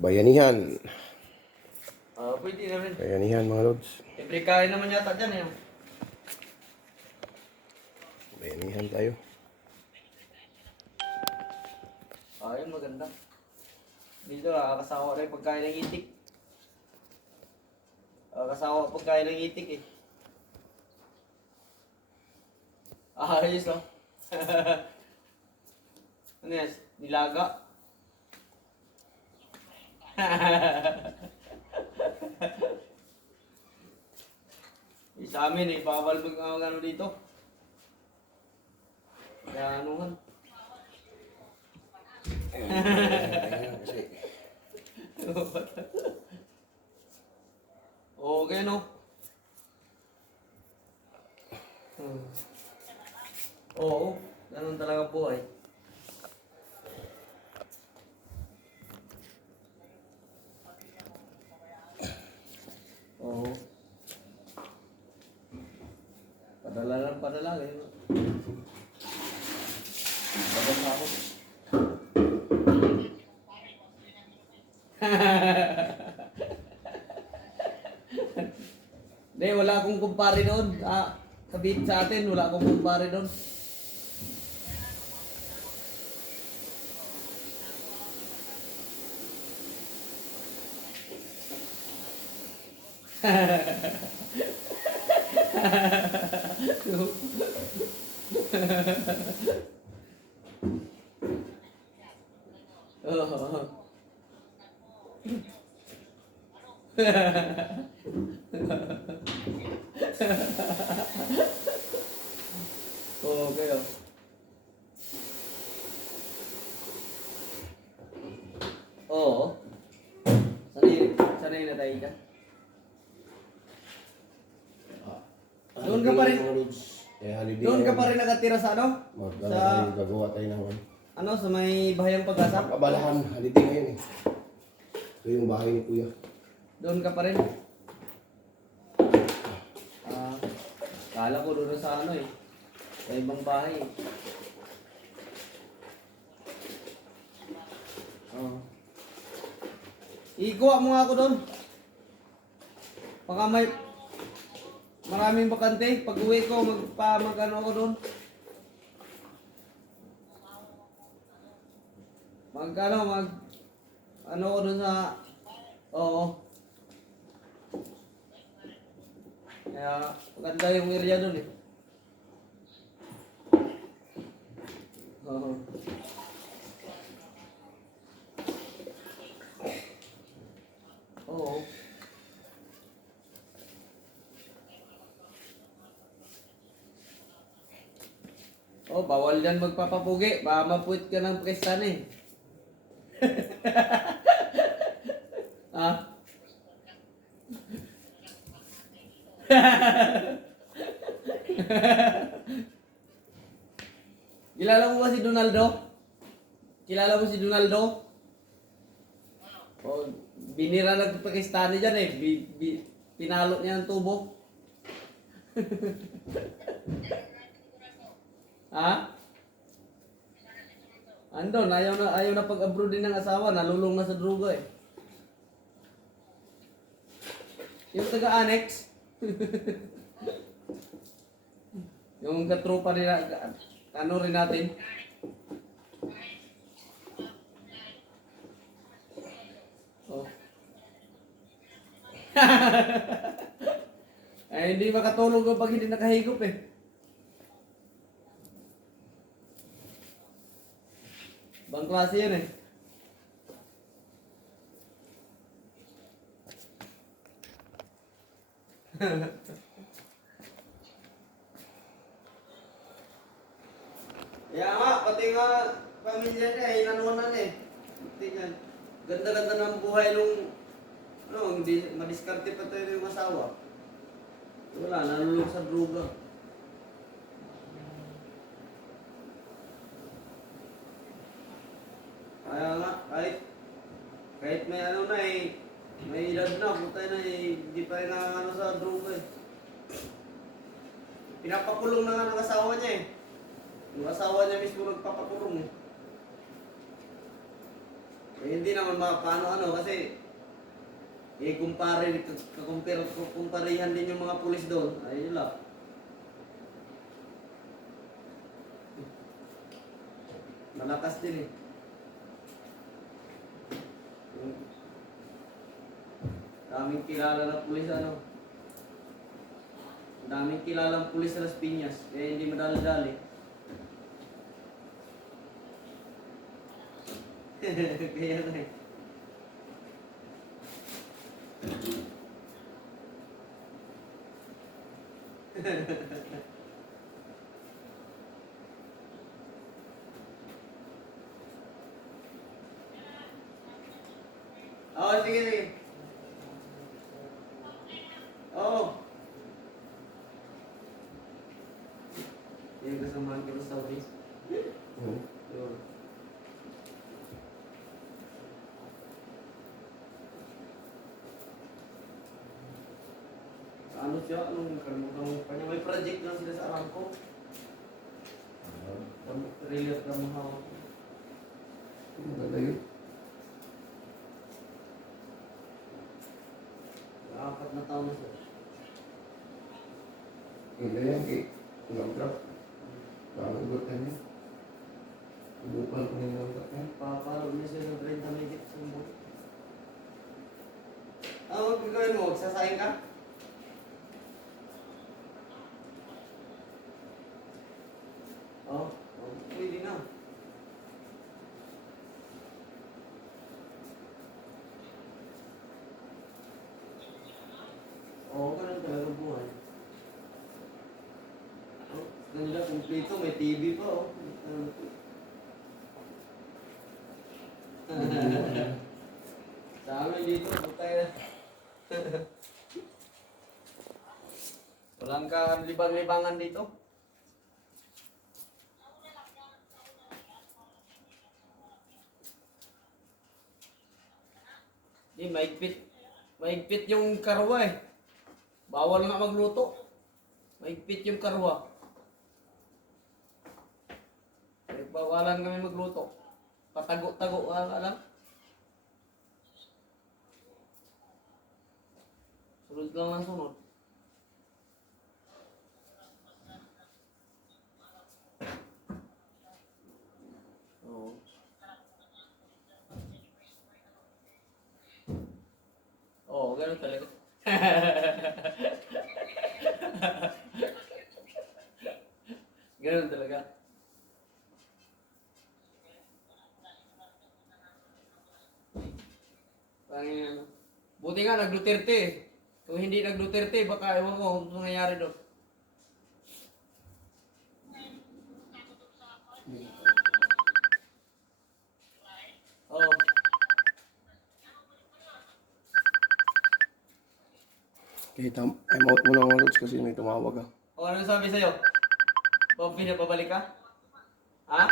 Bayanihan. Pwede naman. Bayanihan mga lods. Libre kain naman yata dyan eh. Bayanihan tayo. Yun maganda. Dito kasama rin pagkain ng itik. Kasama pagkain ng itik eh. Ayos oh. Ano yan? Nilaga? Sa amin eh, bawal mag-ano dito. Kaya anuhan. Kasi Okay no? Oo, ganun talaga po eh. Oo. Padala lang padala eh. Padala ako. Hindi, wala akong kumpare doon. Kabit sa atin, wala akong kumpare doon. Okay oh. Oo. Sanay na tayo dyan. Doon ka pa rin. mga lods. Holiday Doon ka ngayon. pa rin nakatira sa ano? Magdala Sa tayo, gagawa tayo ng ano, sa may bahayang pag-asa? Abalahan. Holiday ngayon eh. Ito yung bahay ni Kuya. Doon ka pa rin. Kala ko doon sa ano eh. Sa ibang bahay eh. Ikuha mo nga ako doon. Baka may maraming bakante. Pag uwi ko, mag-ano ako doon. Ano ko doon sa... Oo. Kaya maganda yung area doon eh. Oo. Oo. Oh, bawal yan magpapapugi. Baka mapuwit ka ng prekestan eh. Ha? Kilala mo ba si Donaldo? Kilala mo si Donaldo? Oh, binira ng Pakistani dyan eh. Pinalo niya ang tubo. Ha? Andon, ayaw na pag-abroad din ng asawa, nalulong na sa droga eh. Yung taga-annex. Yung katropa nila, ano rin natin. Oh. Ay, hindi makatulog pag hindi nakahigop eh. Bang klase yan eh. Kaya nga, pati nga pamilya niya eh, inanuhan eh. Tingnan, ganda-ganda ng buhay nung, hindi, madiskarte pa tayo yung asawa. Wala, nalulog sa droga. Kaya nga, kahit may ano na eh, may edad na, putay na eh, hindi pa rin nakakano sa droga eh. Pinapakulong na nga ng asawa niya eh. Yung asawa niya mismo nagpapakulong eh. hindi naman mapano kasi kumparihan din yung mga pulis doon. Ayun lang. Malakas din eh. Daming kilala na pulis daming kilalang pulis sa Las Piñas, kaya hindi madali-dali. Kaya na eh. Oo, sige, sige. Oo. Yung kasamahan ko sa Saudi. Hmm. Yun. Ano siya? Anong nakalimutan mo pa niya? May project lang sila sa Aramco. Trailer ka mga hawak. Maganda yun. 4 na taon na siya. Ganda yan kay Ulang Truck. Nakagutan niya. Ubukan ko yung Ulang Truck niya. Papalo niya siya ng 30 megit sa buhay. Ano gagawin mo? Sasayin ka? Oo. Oh, pwede na. Oo, ganun talaga buhay. Oh, ganda, kumpleto. May TV pa, oh. Sa amin dito, butay na. Walang ka libang-libangan dito. Di, maigpit. Maigpit yung karwa eh. Bawal nga magluto. Maigpit yung karwa. Bawalan kami magluto. Patago-tago, alam? Sunod lang ng sunod. Oo. Oo, ganun talaga. Ganun talaga. Panginoon. Buti nga nag-Duterte eh. Kung hindi nag-Duterte, baka ewan ko kung nangyayari doon. Oo. Okay, I'm out muna mga lods kasi may tumawag ah. O, anong sabi sa'yo? Pabalik ka? Ha?